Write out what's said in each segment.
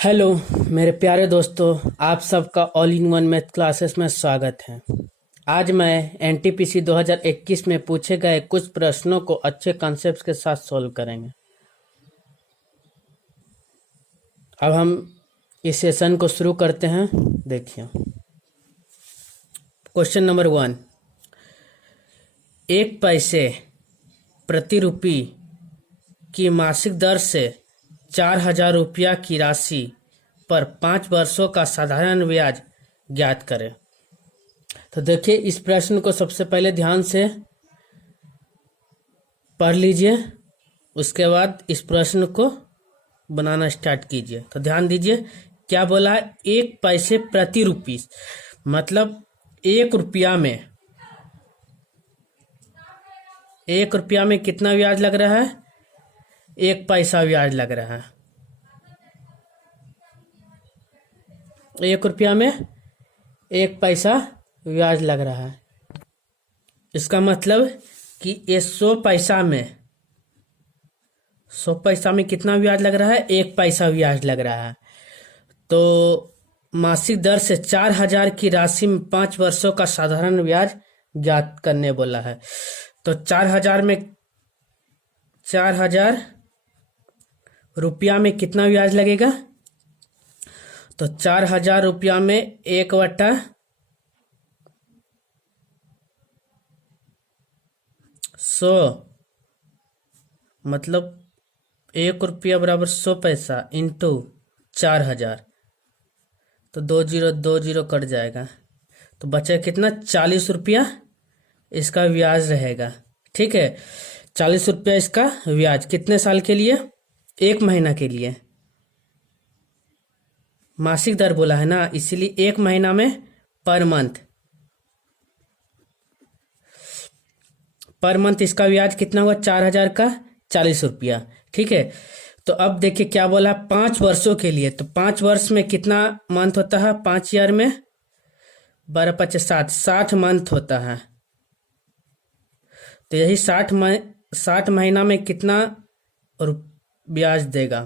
Hello मेरे प्यारे दोस्तों, आप सबका all in one math classes में स्वागत है। आज मैं एनटीपीसी 2021 में पूछे गए कुछ प्रश्नों को अच्छे कॉन्सेप्ट्स के साथ सॉल्व करेंगे। अब हम इस सेशन को शुरू करते हैं। देखिए, क्वेश्चन नंबर 1। 1 पैसे प्रति रुपये की मासिक दर से 4,000 रुपया की राशि पर 5 वर्षों का साधारण ब्याज ज्ञात करें। तो देखिए, इस प्रश्न को सबसे पहले ध्यान से पढ़ लीजिए, उसके बाद इस प्रश्न को बनाना स्टार्ट कीजिए। तो ध्यान दीजिए, क्या बोला है? 1 पैसे प्रति रुपये, मतलब 1 रुपया में कितना ब्याज लग रहा है? 1 पैसा ब्याज लग रहा है। 1 रुपया में 1 पैसा ब्याज लग रहा है। इसका मतलब कि ये 100 पैसा में कितना ब्याज लग रहा है? 1 पैसा ब्याज लग रहा है। तो मासिक दर से 4,000 की राशि में 5 वर्षों का साधारण ब्याज ज्ञात करने बोला है। तो 4,000 रुपया में कितना ब्याज लगेगा? तो 4,000 रुपया में 1/100, मतलब 1 रुपया बराबर 100 पैसा इंटू 4,000। तो 2 0 कट जाएगा, तो बचा कितना? 40 रुपया इसका ब्याज रहेगा। ठीक है, 40 रुपया इसका ब्याज कितने साल के लिए? 1 महीना के लिए। मासिक दर बोला है ना, इसीलिए 1 महीना में पर मंथ इसका ब्याज कितना हुआ? 4,000 का 40 रुपया। ठीक है, तो अब देखिए क्या बोला? 5 वर्षों के लिए। तो 5 वर्ष में कितना मंथ होता है? 5 ईयर में 12 5 60 मंथ होता है। तो यही 60 महीना में कितना ब्याज देगा?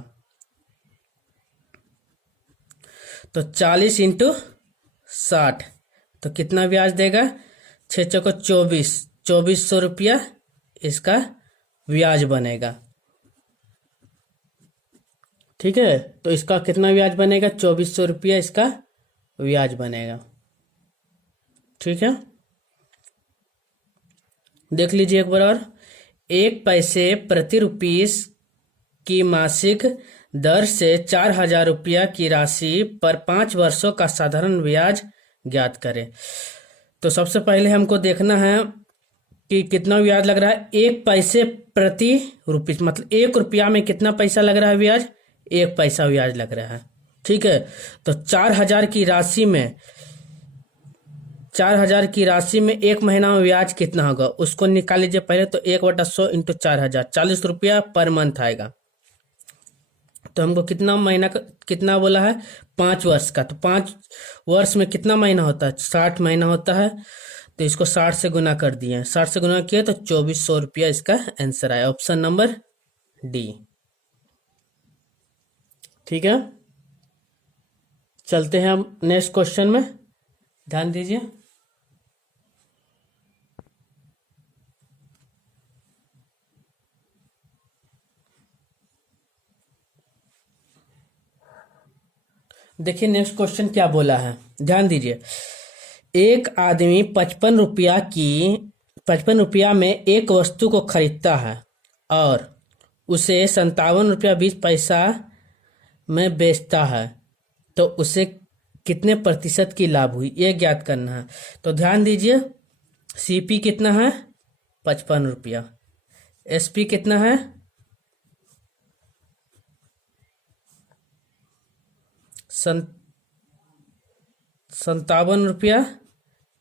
तो 40 इंटू 60, तो कितना ब्याज देगा? 6 चौको 2400 रुपया इसका ब्याज बनेगा। ठीक है, तो इसका कितना ब्याज बनेगा? 2400 रुपया इसका ब्याज बनेगा। ठीक है, देख लीजिए एक बार और। 1 पैसे प्रति रुपये की मासिक दर से 4,000 रुपया की राशि पर 5 वर्षों का साधारण ब्याज ज्ञात करें। तो सबसे पहले हमको देखना है कि कितना ब्याज लग रहा है। 1 पैसे प्रति रुपये, मतलब 1 रुपया में कितना पैसा लग रहा है ब्याज? 1 पैसा ब्याज लग रहा है। ठीक है, तो 4,000 की राशि में 1 महीना में ब्याज कितना होगा उसको निकाल लीजिए पहले। तो 1/100 इंटू 4,000, 40 रुपया पर मंथ आएगा। तो हमको कितना महीना का कितना बोला है? 5 वर्ष का। तो 5 वर्ष में कितना महीना होता है? 60 महीना होता है। तो इसको 60 से गुना कर दिए, 60 से गुना किया तो 2,400 रुपया इसका आंसर आया। Option number D. ठीक है, चलते हैं हम नेक्स्ट क्वेश्चन में। ध्यान दीजिए, देखिए नेक्स्ट क्वेश्चन क्या बोला है। ध्यान दीजिए, एक आदमी 55 रुपया में एक वस्तु को खरीदता है और उसे 57 रुपया 20 पैसा में बेचता है, तो उसे कितने प्रतिशत की लाभ हुई, ये ज्ञात करना है। तो ध्यान दीजिए, सीपी कितना है? 55 रुपया। एसपी कितना है? 57 रुपया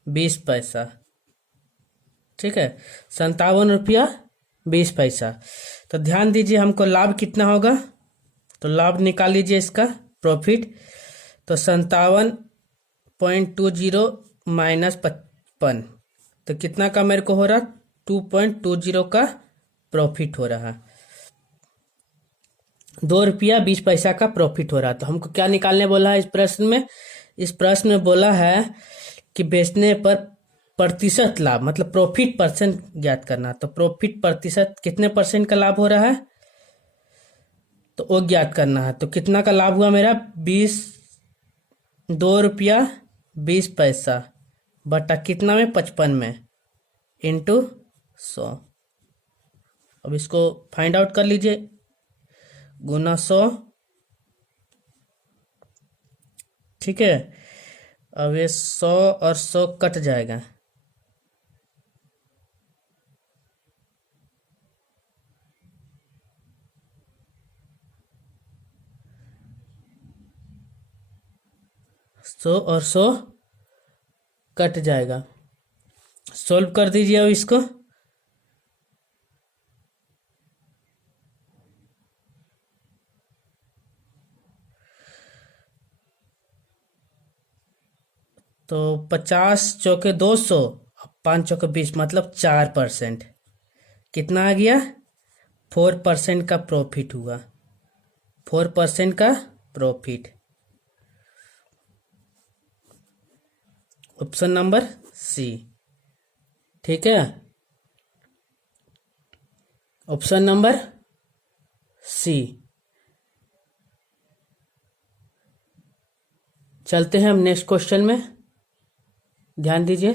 20 पैसा। ठीक है, 57 रुपया 20 पैसा। तो ध्यान दीजिए, हमको लाभ कितना होगा? तो लाभ निकाल लीजिए इसका, प्रॉफिट। तो 57.20 माइनस 55, तो कितना का मेरे को हो रहा? 2.20 का प्रॉफिट हो रहा है। ₹2.20 का प्रॉफिट हो रहा है। तो हमको क्या निकालने बोला है इस प्रश्न में? इस प्रश्न में बोला है कि बेचने पर प्रतिशत लाभ, मतलब प्रॉफिट परसेंट ज्ञात करना। तो प्रॉफिट प्रतिशत कितने परसेंट का लाभ हो रहा है तो वो ज्ञात करना है। तो कितना का लाभ हुआ मेरा? ₹2.20 बटा कितना में? 55 में, इंटू 100। अब इसको फाइंड आउट कर लीजिए, गुना 100। ठीक है, अब ये 100 और 100 कट जाएगा, सौ और 100 कट जाएगा। सोल्व कर दीजिए अब इसको। तो 50 चौके 200, 5 चौके 20, मतलब 4%। कितना आ गया? 4% का प्रॉफिट हुआ, 4% का प्रॉफिट। ऑप्शन नंबर सी। ठीक है, ऑप्शन नंबर सी। चलते हैं हम नेक्स्ट क्वेश्चन में, ध्यान दीजिए।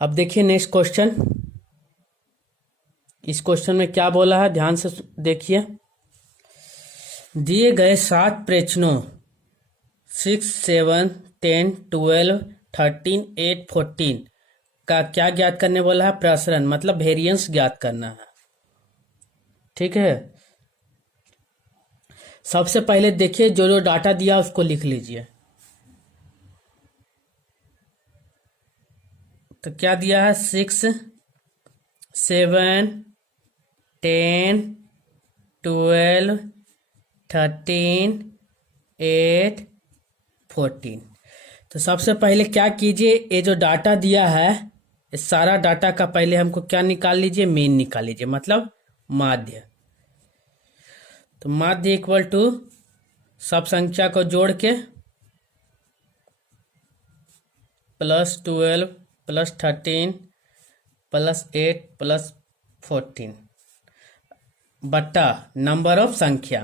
अब देखिए नेक्स्ट क्वेश्चन। इस क्वेश्चन में क्या बोला है, ध्यान से देखिए। दिए गए 7 प्रश्नों 6, 7, 10, 12, 13, 8, 14 का क्या ज्ञात करने बोला है? प्रसरण, मतलब वेरिएंस ज्ञात करना है। ठीक है, सबसे पहले देखिए जो जो डाटा दिया उसको लिख लीजिए। तो क्या दिया है? 6, 7, 10, 12, 13, 8, 14। तो सबसे पहले क्या कीजिए, ये जो डाटा दिया है इस सारा डाटा का पहले हमको क्या निकाल लीजिए? मीन निकाल लीजिए, मतलब माध्य। तो माध्य इक्वल टू सब संख्या को जोड़ के +12 +13 +8 +14 बट्टा नंबर ऑफ संख्या।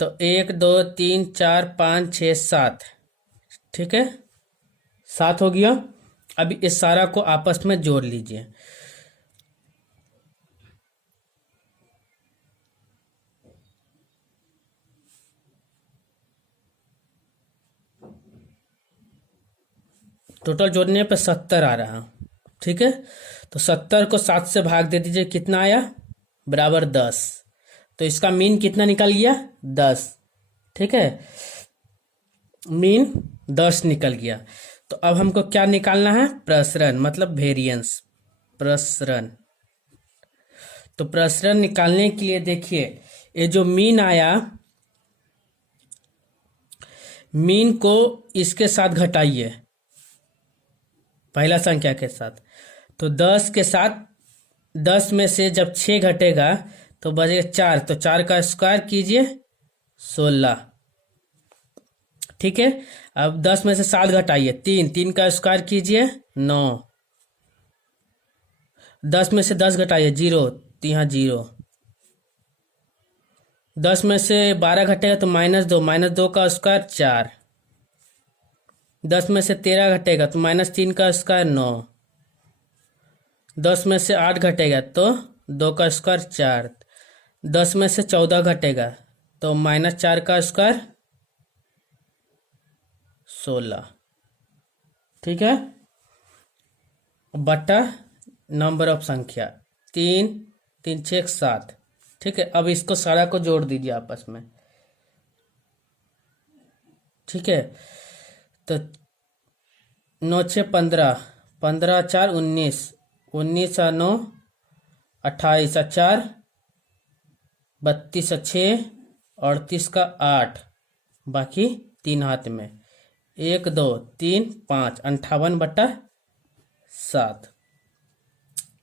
तो 1, 2, 3, 4, 5, 6, 7। ठीक है, 7 हो गया। अभी इस सारा को आपस में जोड़ लीजिए। टोटल जोड़ने पे 70 आ रहा। ठीक है, तो 70 को 7 से भाग दे दीजिए, कितना आया? बराबर 10। तो इसका मीन कितना निकल गया? 10। ठीक है, मीन 10 निकल गया। तो अब हमको क्या निकालना है? प्रसरण, मतलब वेरिएंस। प्रसरण, तो प्रसरण निकालने के लिए देखिए, ये जो मीन आया, मीन को इसके साथ घटाइए, पहला संख्या के साथ। तो 10 के साथ 10 में से जब 6 घटेगा तो बचेगा 4। तो 4 का स्क्वायर कीजिए, 16। ठीक है, अब 10 में से 7 घटाइए, 3। 3 का स्क्वायर कीजिए, 9। 10 में से 10 घटाइए, 0। तो यहाँ 0। 10 में से 12 घटेगा तो -2। -2 का स्क्वायर 4। 10 में से 13 घटेगा तो -3 का स्क्वायर 9। 10 में से 8 घटेगा तो 2 का स्क्वायर 4। 10 में से 14 घटेगा तो -4 का स्क्वायर 16। ठीक है, बटा नंबर ऑफ संख्या 3, 3, 6, 7। ठीक है, अब इसको सारा को जोड़ दीजिए आपस में। ठीक है, तो 9, 6, 15, 15, 4, 19, 19 और 9, 28 और 4, 32 और 6, 38 का 8, बाकी 3 हाथ में, 1 2 3 5 58/7।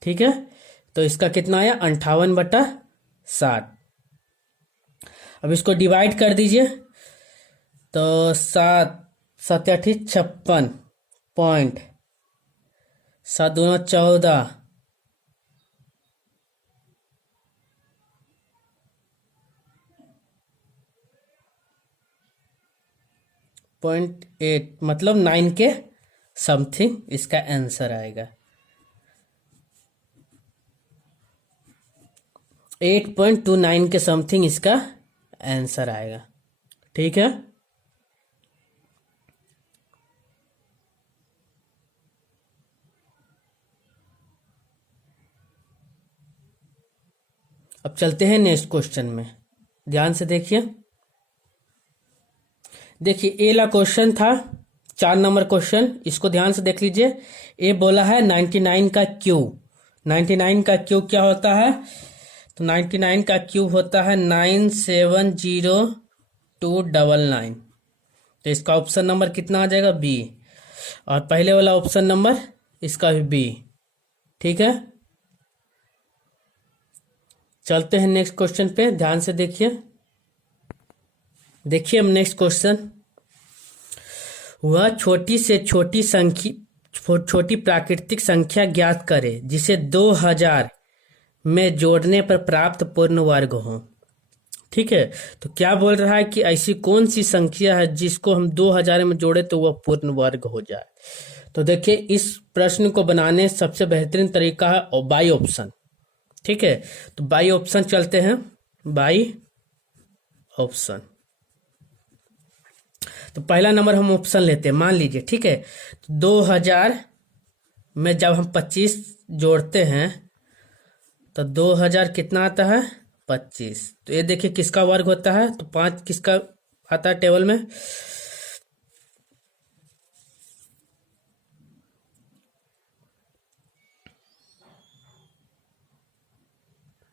ठीक है, तो इसका कितना आया 58/7। अब इसको डिवाइड कर दीजिए, तो 7 7 8 56 7 2 14 0.8 मतलब 9 के समथिंग इसका आंसर आएगा। 8.29 के समथिंग इसका आंसर आएगा। ठीक है, अब चलते हैं नेक्स्ट क्वेश्चन में। ध्यान से देखिए, देखिए ए ला क्वेश्चन था 4 नंबर क्वेश्चन, इसको ध्यान से देख लीजिए। ए बोला है 99 का क्यूब। 99 का क्यूब क्या होता है? तो 99 का क्यूब होता है 970299। तो इसका ऑप्शन नंबर कितना आ जाएगा? बी। और पहले वाला ऑप्शन नंबर इसका भी बी। ठीक है, चलते हैं नेक्स्ट क्वेश्चन पे। ध्यान से देखिए, देखिए हम नेक्स्ट क्वेश्चन। वह छोटी से छोटी संख्या, छोटी प्राकृतिक संख्या ज्ञात करे जिसे 2000 में जोड़ने पर प्राप्त पूर्ण वर्ग हो। ठीक है, तो क्या बोल रहा है कि ऐसी कौन सी संख्या है जिसको हम 2000 में जोड़े तो वह पूर्ण वर्ग हो जाए। तो देखिए, इस प्रश्न को बनाने सबसे बेहतरीन तरीका है बाई ऑप्शन। ठीक है, तो बाई ऑप्शन चलते हैं। बाई ऑप्शन, तो पहला नंबर हम ऑप्शन लेते हैं। मान लीजिए, ठीक है, तो 2000 में जब हम 25 जोड़ते हैं तो 2000 कितना आता है? 25। तो ये देखिए किसका वर्ग होता है? तो 5 किसका आता है टेबल में?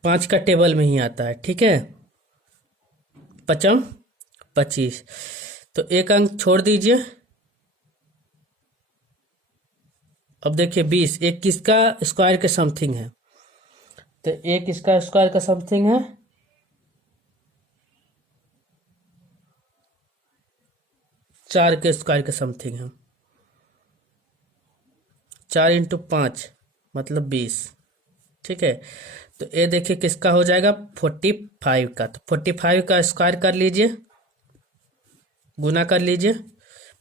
5 का टेबल में ही आता है। ठीक है, 5 25, तो एक अंक छोड़ दीजिए। अब देखिए 20, एक किसका स्क्वायर के समथिंग है? तो एक इसका स्क्वायर का समथिंग है 4 के स्क्वायर के समथिंग है। 4 × 5 मतलब 20। ठीक है, तो ये देखिए किसका हो जाएगा? 45 का। तो 45 का स्क्वायर कर लीजिए, गुना कर लीजिए।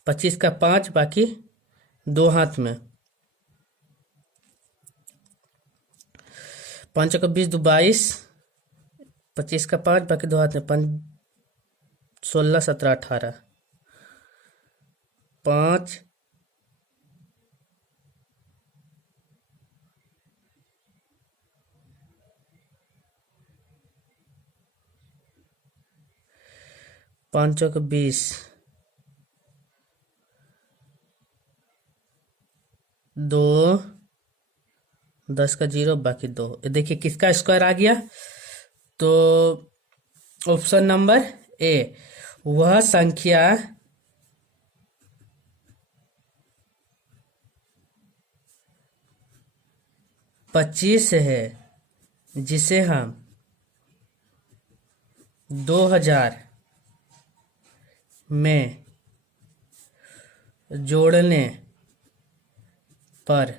25 का 5, बाकी 2 हाथ में। 5 का 20 2 22, 25 का 5, बाकी 2 हाथ में। 5 16 17 18, 5 5 का 20, 2 10 का 0, बाकी 2। देखिए किसका स्क्वायर आ गया? तो ऑप्शन नंबर ए, वह संख्या पच्चीस है जिसे हम 2000 में जोड़ने पर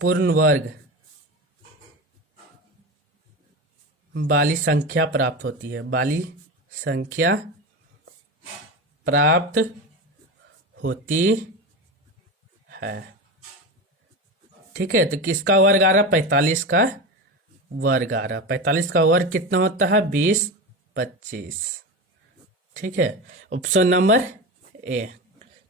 पूर्ण वर्ग वाली संख्या प्राप्त होती है। वाली संख्या प्राप्त होती है। ठीक है, तो किसका वर्ग आ रहा? 45 का वर्ग आ रहा। 45 का वर्ग कितना होता है? 20 25। ठीक है, ऑप्शन नंबर ए।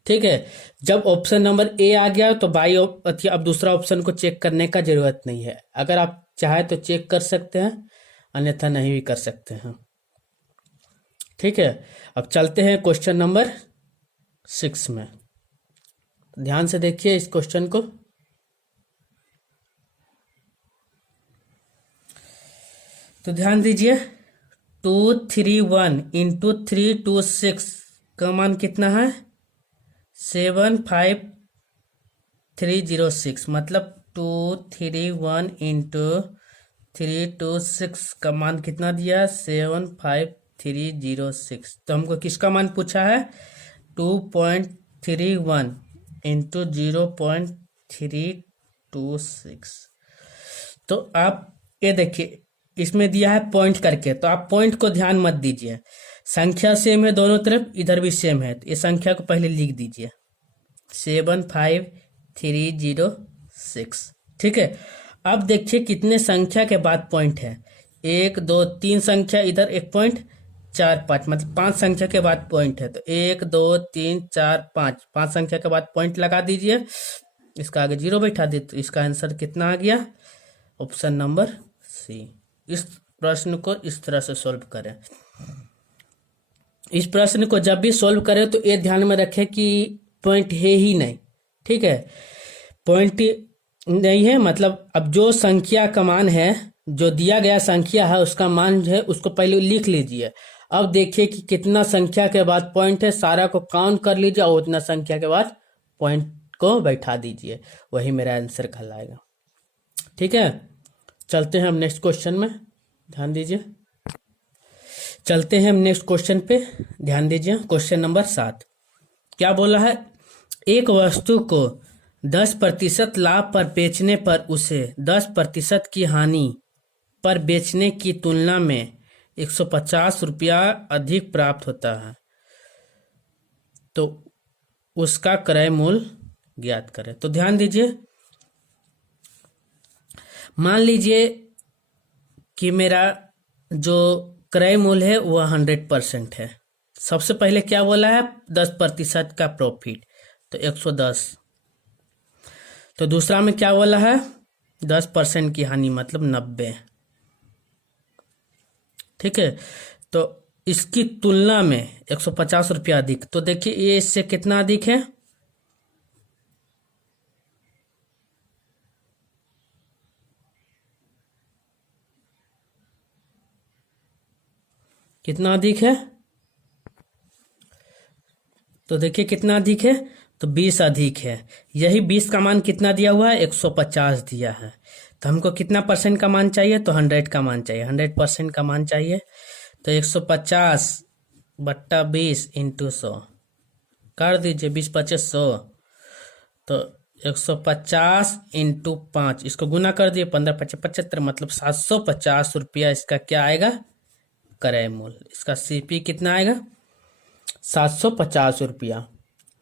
ठीक है, जब ऑप्शन नंबर ए आ गया तो बाई अब दूसरा ऑप्शन को चेक करने का जरूरत नहीं है। अगर आप चाहे तो चेक कर सकते हैं, अन्यथा नहीं भी कर सकते हैं। ठीक है, अब चलते हैं क्वेश्चन नंबर 6 में। ध्यान से देखिए इस क्वेश्चन को। तो ध्यान दीजिए, 231 इंटू 326 का मान कितना है? 75306। मतलब 231 इंटू 326 का मान कितना दिया? 75306। तो हमको किसका मान पूछा है? 2.31 इंटू 0.326। तो आप ये देखिए, इसमें दिया है पॉइंट करके, तो आप पॉइंट को ध्यान मत दीजिए। संख्या सेम है दोनों तरफ, इधर भी सेम है, तो ये संख्या को पहले लिख दीजिए 75306। ठीक है। अब देखिए कितने संख्या के बाद पॉइंट है। 1 2 3 संख्या, इधर एक पॉइंट, 4 5, मतलब 5 संख्या के बाद पॉइंट है। तो 1 2 3 4 5, 5 संख्या के बाद पॉइंट लगा दीजिए, इसका आगे 0 बैठा दीजिए। तो इसका आंसर कितना आ गया? Option number C. इस प्रश्न को इस तरह से सॉल्व करें। इस प्रश्न को जब भी सॉल्व करें तो ये ध्यान में रखें कि पॉइंट है ही नहीं। ठीक है, पॉइंट नहीं है, मतलब अब जो संख्या का मान है, जो दिया गया संख्या है उसका मान जो है उसको पहले लिख लीजिए। अब देखिए कि कितना संख्या के बाद पॉइंट है, सारा को काउंट कर लीजिए और उतना संख्या के बाद पॉइंट को बैठा दीजिए, वही मेरा आंसर कहलाएगा। ठीक है, चलते हैं हम नेक्स्ट क्वेश्चन में, ध्यान दीजिए। चलते हैं हम नेक्स्ट क्वेश्चन पे, ध्यान दीजिए। क्वेश्चन नंबर 7 क्या बोला है? एक वस्तु को 10% लाभ पर बेचने पर उसे 10% की हानि पर बेचने की तुलना में 150 रुपया अधिक प्राप्त होता है, तो उसका क्रय मूल्य ज्ञात करें। तो ध्यान दीजिए, मान लीजिए कि मेरा जो क्रय मूल्य है वह 100% है। सबसे पहले क्या बोला है? 10% का प्रॉफिट, तो 110। तो दूसरा में क्या बोला है? 10% की हानि, मतलब 90। ठीक है, तो इसकी तुलना में 150 रुपया अधिक। तो देखिए ये इससे कितना अधिक है? कितना अधिक है? तो देखिए कितना अधिक है, तो 20 अधिक है। यही 20 का मान कितना दिया हुआ है? 150 दिया है। तो हमको कितना परसेंट का मान चाहिए? तो 100 का मान चाहिए, 100% का मान चाहिए। तो 150 बट्टा 20 इंटू 100 कर दीजिए, 20 25 100। तो 150 इंटू 5, इसको गुना कर दिए, 15 25 75, मतलब 750 रुपया इसका क्या आएगा? क्रय मूल्य। इसका सीपी कितना आएगा? 750 रुपया।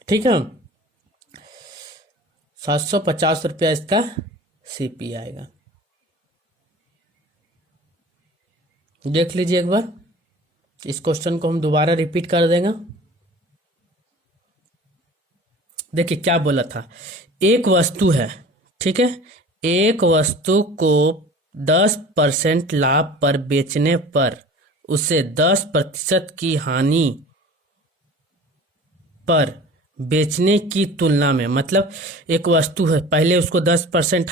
ठीक है, 750 रुपया इसका सीपी आएगा। देख लीजिए एक बार, इस क्वेश्चन को हम दोबारा रिपीट कर देंगे। देखिए क्या बोला था, एक वस्तु है, ठीक है, एक वस्तु को 10% लाभ पर बेचने पर उसे 10% की हानि पर बेचने की तुलना में, मतलब एक वस्तु है, पहले उसको 10%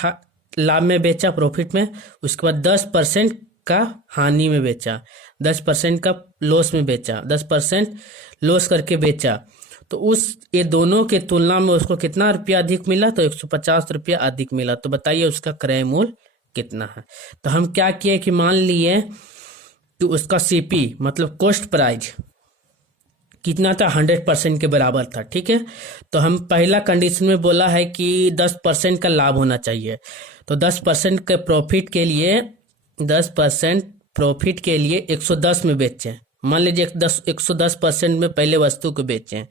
लाभ में बेचा, प्रॉफिट में, उसके बाद 10% का हानि में बेचा, 10% का लॉस में बेचा, 10% लॉस करके बेचा, तो उस ये दोनों के तुलना में उसको कितना रुपया अधिक मिला? तो 150 रुपया अधिक मिला। तो बताइए उसका क्रय मूल्य कितना है? तो हम क्या किए कि मान लिए कि उसका सीपी मतलब कॉस्ट प्राइस कितना था? 100% के बराबर था। ठीक है, तो हम पहला कंडीशन में बोला है कि 10% का लाभ होना चाहिए। तो 10% के प्रॉफिट के लिए 10% प्रॉफिट के लिए 110 में बेचें। मान लीजिए 110% में पहले वस्तु को बेचें,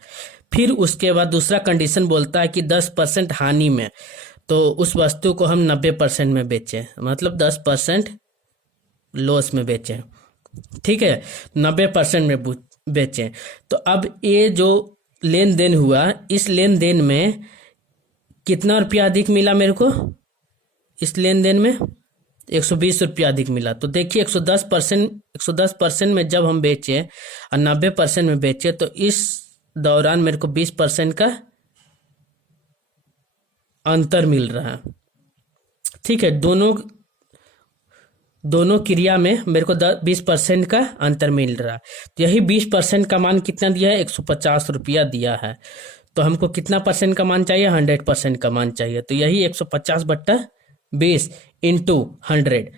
फिर उसके बाद दूसरा कंडीशन बोलता है कि 10% हानि में, तो उस वस्तु को हम 90% में बेचें, मतलब 10% लॉस में बेचें। ठीक है, 90% में बेचें। तो अब ये जो लेन देन हुआ, इस लेन देन में कितना रुपया अधिक मिला मेरे को? इस लेन देन में 120 रुपया अधिक मिला। तो देखिए 110% में जब हम बेचे और 90% में बेचे, तो इस दौरान मेरे को 20% का अंतर मिल रहा है। ठीक है, दोनों दोनों क्रिया में मेरे को 20% का अंतर मिल रहा है। तो यही 20% का मान कितना दिया है, 150 रुपया दिया है। तो हमको कितना परसेंट का मान चाहिए, 100% का मान चाहिए। तो यही 150/20 इंटू 100।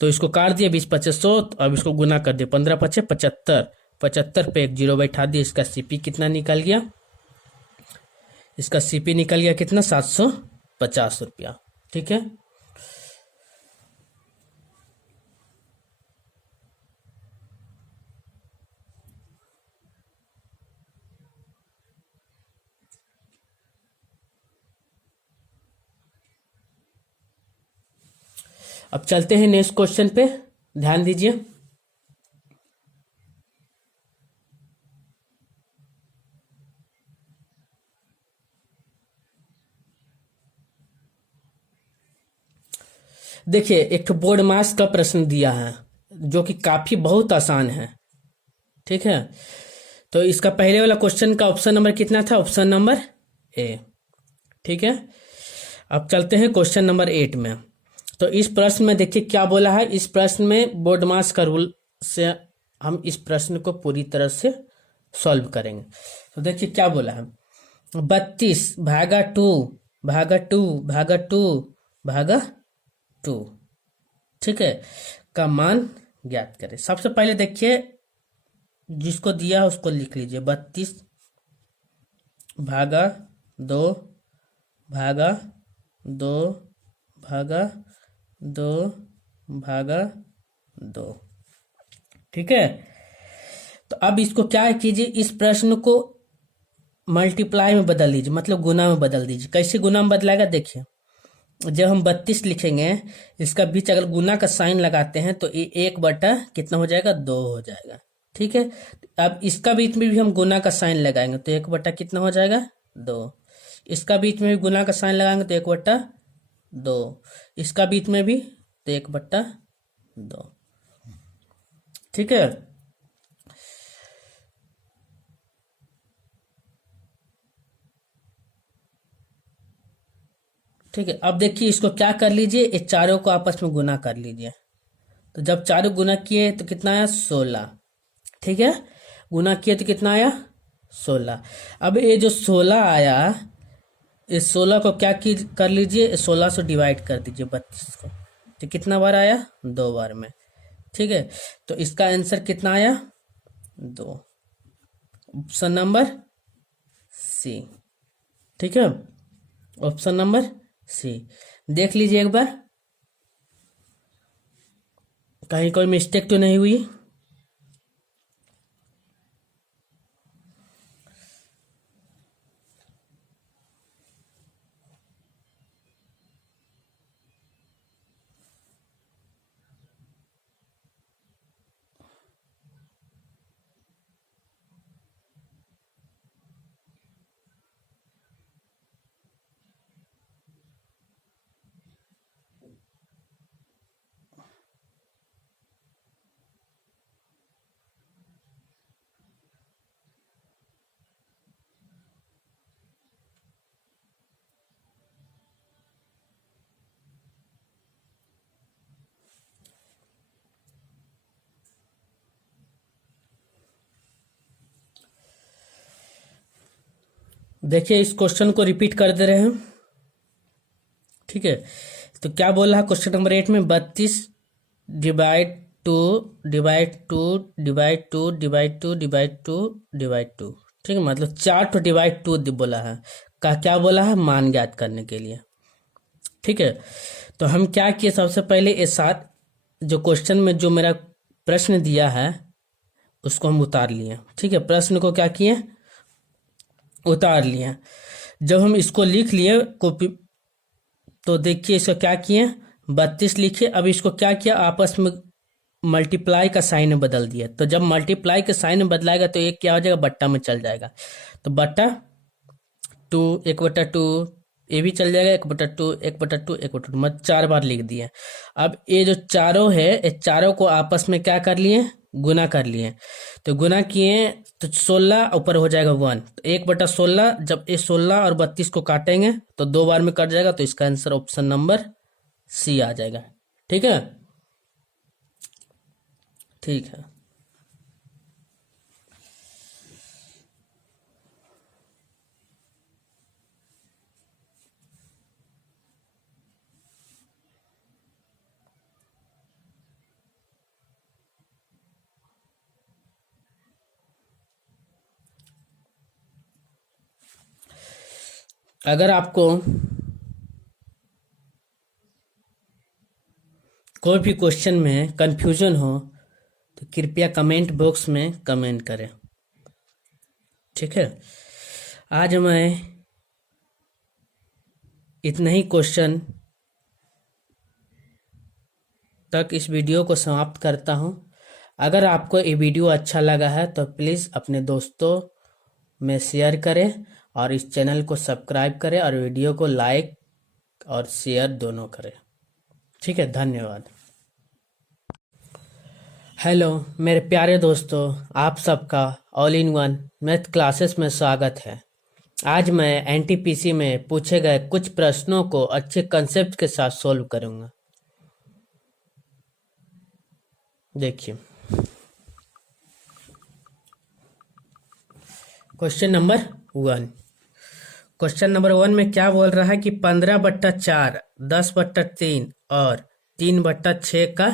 तो इसको काट दिया 20×2500। अब इसको गुना कर दिया, 15×5=75। 75 पे एक जीरो बैठा दिया। इसका सीपी कितना निकल गया, इसका सीपी निकल गया कितना, 750 रुपया। ठीक है। अब चलते हैं नेक्स्ट क्वेश्चन पे, ध्यान दीजिए। देखिए, एक तो बोर्ड मास का प्रश्न दिया है जो कि काफी बहुत आसान है। ठीक है। तो इसका पहले वाला क्वेश्चन का ऑप्शन नंबर कितना था, ऑप्शन नंबर ए। ठीक है। अब चलते हैं क्वेश्चन नंबर 8 में। तो इस प्रश्न में देखिए क्या बोला है। इस प्रश्न में बोर्ड मास का रूल से हम इस प्रश्न को पूरी तरह से सॉल्व करेंगे। तो देखिए क्या बोला है, 32/2/2/2/2 ठीक है का मान ज्ञात करें। सबसे पहले देखिए जिसको दिया है उसको लिख लीजिए, 32/2/2/2/2। ठीक है। तो अब इसको क्या कीजिए, इस प्रश्न को मल्टीप्लाई में बदल दीजिए, मतलब गुना में बदल दीजिए। कैसे गुना में बदलाएगा, देखिए जब हम 32 लिखेंगे, इसका बीच अगर गुना का साइन लगाते हैं तो ये 1/, कितना हो जाएगा, 2 हो जाएगा। ठीक है। अब इसका बीच में भी हम गुना का साइन लगाएंगे तो 1/, कितना हो जाएगा, 2। इसका बीच में भी गुना का साइन लगाएंगे तो 1/2। इसका बीच में भी तो 1/2। ठीक है। ठीक है। अब देखिए इसको क्या कर लीजिए, ये चारों को आपस में गुना कर लीजिए। तो जब चारों गुना किए तो कितना आया, 16। ठीक है। गुना किए तो कितना आया, 16। अब ये जो 16 आया, इस 16 को क्या कर लीजिए, 16 से डिवाइड कर दीजिए 32 को। तो कितना बार आया, 2 बार में। ठीक है। तो इसका आंसर कितना आया, 2, ऑप्शन नंबर सी। ठीक है, ऑप्शन नंबर सी। देख लीजिए एक बार कहीं कोई मिस्टेक तो नहीं हुई। देखिए इस क्वेश्चन को रिपीट कर दे रहे हैं। ठीक है। तो क्या बोला है क्वेश्चन नंबर 8 में, 32/2/2/2/2/2/2/2। ठीक है, मतलब 4/2 बोला है। क्या बोला है, मान ज्ञात करने के लिए। ठीक है। तो हम क्या किए, सबसे पहले ये 7 जो क्वेश्चन में जो मेरा प्रश्न दिया है उसको हम उतार लिए। ठीक है, प्रश्न को क्या किए, उतार लिए। जब हम इसको लिख लिए कॉपी, तो देखिए इसको क्या किए, 32 लिखे। अब इसको क्या किया, आपस में मल्टीप्लाई का साइन में बदल दिया। तो जब मल्टीप्लाई के साइन में बदलाएगा तो एक क्या हो जाएगा, बट्टा में चल जाएगा। तो बट्टा 2 1/2, ये भी चल जाएगा, 1/2 1/2 1/2, मतलब 4 बार लिख दिए। अब ये जो चारों है, ये चारों को आपस में क्या कर लिए, गुना कर लिए। तो गुना किए तो 16 ऊपर हो जाएगा 1, तो 1/16। जब ये 16 और 32 को काटेंगे तो 2 बार में कट जाएगा। तो इसका आंसर ऑप्शन नंबर सी आ जाएगा। ठीक है। ठीक है। अगर आपको कोई भी क्वेश्चन में कंफ्यूजन हो तो कृपया कमेंट बॉक्स में कमेंट करें, ठीक है। आज मैं इतना ही क्वेश्चन तक इस वीडियो को समाप्त करता हूं। अगर आपको ये वीडियो अच्छा लगा है तो प्लीज़ अपने दोस्तों में शेयर करें और इस चैनल को सब्सक्राइब करें और वीडियो को लाइक और शेयर दोनों करें, ठीक है। धन्यवाद। हेलो मेरे प्यारे दोस्तों, आप सबका all in one math classes में स्वागत है। आज मैं एनटीपीसी में पूछे गए कुछ प्रश्नों को अच्छे कंसेप्ट के साथ सोल्व करूंगा। देखिए, क्वेश्चन नंबर 1। क्वेश्चन नंबर 1 में क्या बोल रहा है कि 15/4, 10/3 और 3/6 का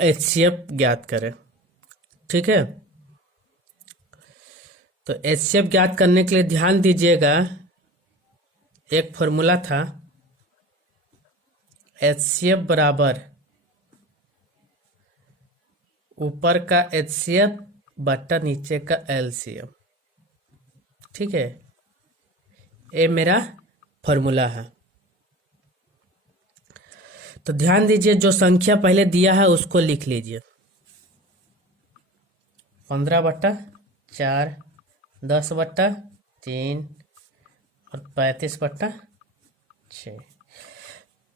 एचसीएफ ज्ञात करें, ठीक है। तो एचसीएफ ज्ञात करने के लिए ध्यान दीजिएगा, एक फॉर्मूला था, एचसीएफ बराबर ऊपर का एचसीएफ बट्टा नीचे का एलसीएम, ठीक है। ये मेरा फॉर्मूला है। तो ध्यान दीजिए, जो संख्या पहले दिया है उसको लिख लीजिए। 15/4, 10/3 और 35/6।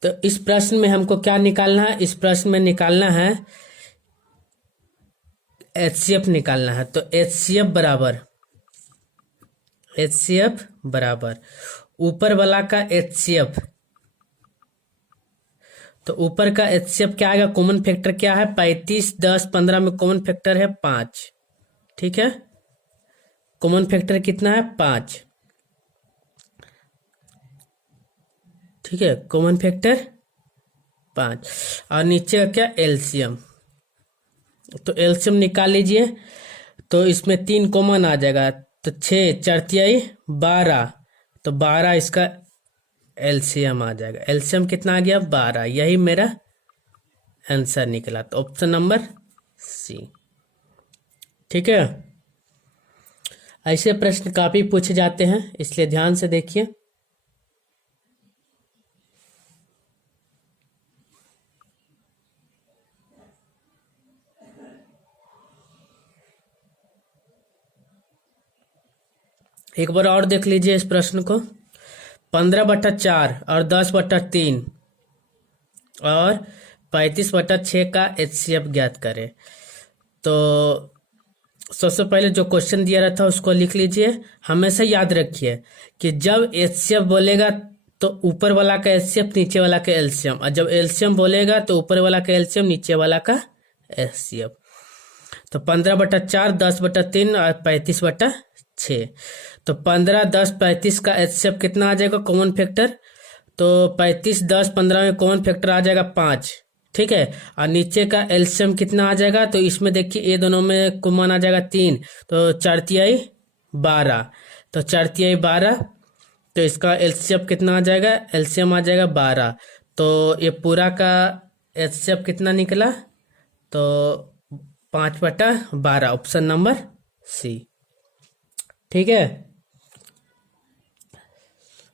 तो इस प्रश्न में हमको क्या निकालना है? इस प्रश्न में निकालना है एचसीएफ निकालना है। तो एचसीएफ बराबर ऊपर वाला का एचसीएफ। तो ऊपर का एचसीएफ क्या आएगा? कॉमन फैक्टर क्या है? 35, 10, 15 में कॉमन फैक्टर है 5, ठीक है। कॉमन फैक्टर कितना है? 5, ठीक है। Common factor 5। और नीचे का क्या? एलसीएम। तो एलसीएम निकाल लीजिए। तो इसमें 3 कॉमन आ जाएगा, तो 6 4 12, तो 12 इसका एलसीएम आ जाएगा। एलसीएम कितना आ गया? 12। यही मेरा आंसर निकला। तो ऑप्शन नंबर सी, ठीक है। ऐसे प्रश्न काफी पूछे जाते हैं, इसलिए ध्यान से देखिए। एक बार और देख लीजिए इस प्रश्न को। 15/4 और 10/3 और 35/6 का एचसीएफ ज्ञात करें। तो सबसे पहले जो क्वेश्चन दिया रहता है उसको लिख लीजिए। हमेशा याद रखिए कि जब एचसीएफ बोलेगा तो ऊपर वाला का एचसीएफ, नीचे वाला का एलसीएम, और जब एलसीएम बोलेगा तो ऊपर वाला का एलसीएम, नीचे वाला का एचसीएफ। तो 15/4, 10/3 और 35/6। तो 15, 10, 35 का एचसीएफ कितना आ जाएगा? Common factor. तो 35, 10, 15 में कॉमन फैक्टर आ जाएगा 5, ठीक है। और नीचे का एलसीएम कितना आ जाएगा? तो इसमें देखिए ये दोनों में कॉमन आ जाएगा 3, तो 4 12, तो 4 12, तो इसका एलसीएम कितना आ जाएगा? एलसीएम आ जाएगा 12। तो ये पूरा का एचसीएफ कितना निकला? तो 5/12, ऑप्शन नंबर सी, ठीक है।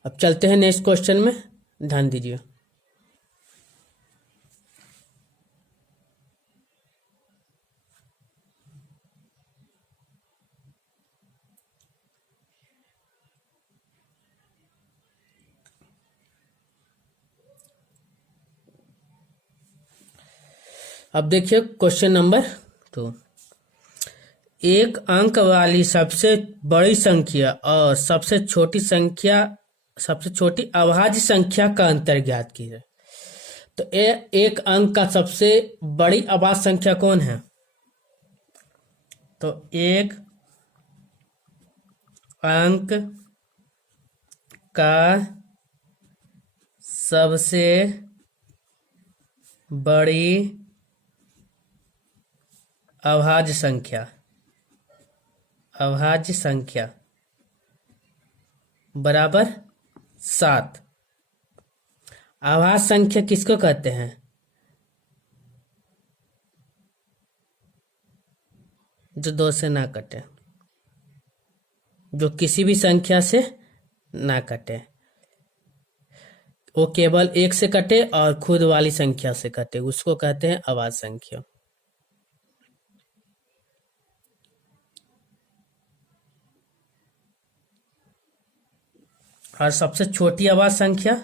अब चलते हैं नेक्स्ट क्वेश्चन में, ध्यान दीजिए। अब देखिए क्वेश्चन नंबर 2। एक अंक वाली सबसे बड़ी संख्या और सबसे छोटी अभाज्य संख्या का अंतर ज्ञात कीजिए। तो एक अंक का सबसे बड़ी अभाज्य संख्या कौन है? तो एक अंक का सबसे बड़ी अभाज्य संख्या बराबर 7। अभाज्य संख्या किसको कहते हैं? जो 2 से ना कटे, जो किसी भी संख्या से ना कटे, वो केवल 1 से कटे और खुद वाली संख्या से कटे, उसको कहते हैं अभाज्य संख्या। और सबसे छोटी अभाज्य संख्या,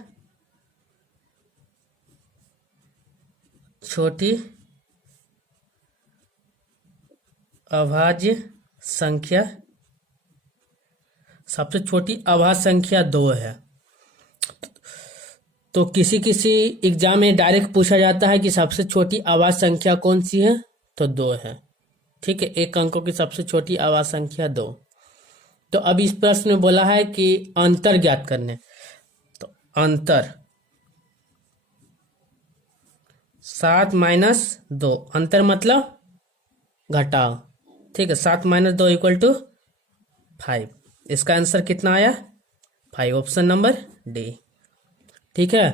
छोटी अभाज्य संख्या, सबसे छोटी अभाज्य संख्या 2 है। तो किसी किसी एग्जाम में डायरेक्ट पूछा जाता है कि सबसे छोटी अभाज्य संख्या कौन सी है, तो 2 है। ठीक है, 1 अंकों की सबसे छोटी अभाज्य संख्या 2। तो अब इस प्रश्न में बोला है कि अंतर ज्ञात करने। तो अंतर 7 माइनस 2, अंतर मतलब घटाओ। ठीक है, 7 माइनस 2 इक्वल टू 5। इसका आंसर कितना आया? 5, ऑप्शन नंबर डी। ठीक है,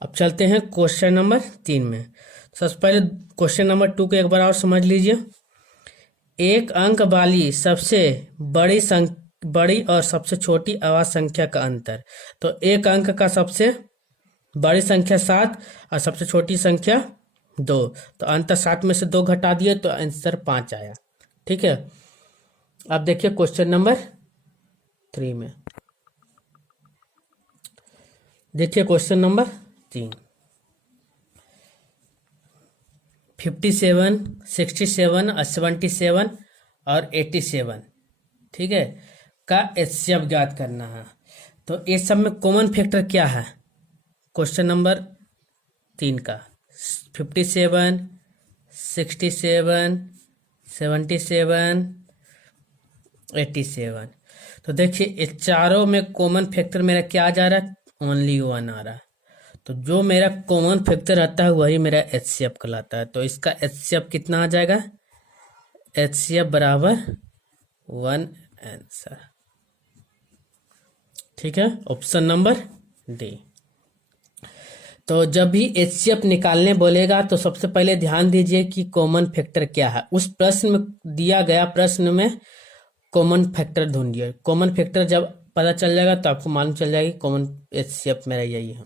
अब चलते हैं क्वेश्चन नंबर 3 में। सबसे पहले क्वेश्चन नंबर 2 को एक बार और समझ लीजिए। एक अंक वाली सबसे बड़ी और सबसे छोटी अभाज्य संख्या का अंतर। तो एक अंक का सबसे बड़ी संख्या 7 और सबसे छोटी संख्या 2, तो अंतर 7 में से 2 घटा दिए तो आंसर 5 आया। ठीक है, अब देखिए क्वेश्चन नंबर 3 में। देखिए क्वेश्चन नंबर 3, 57, 67 और 77 और 87, ठीक है, का एचसीएफ ज्ञात करना है। तो इस सब में कॉमन फैक्टर क्या है क्वेश्चन नंबर 3 का? 57, 67, 77, 87। तो देखिए इस चारों में कॉमन फैक्टर मेरा क्या आ जा रहा है? ओनली 1 आ रहा है। तो जो मेरा कॉमन फैक्टर आता है वही मेरा एचसीएफ कहलाता है। तो इसका एचसीएफ कितना आ जाएगा? एचसीएफ बराबर 1 आंसर। ठीक है, ऑप्शन नंबर डी। तो जब भी एचसीएफ निकालने बोलेगा तो सबसे पहले ध्यान दीजिए कि कॉमन फैक्टर क्या है। उस प्रश्न में दिया गया प्रश्न में कॉमन फैक्टर ढूंढिए। कॉमन फैक्टर जब पता चल जाएगा तो आपको मालूम चल जाएगी कॉमन एचसीएफ मेरा यही है।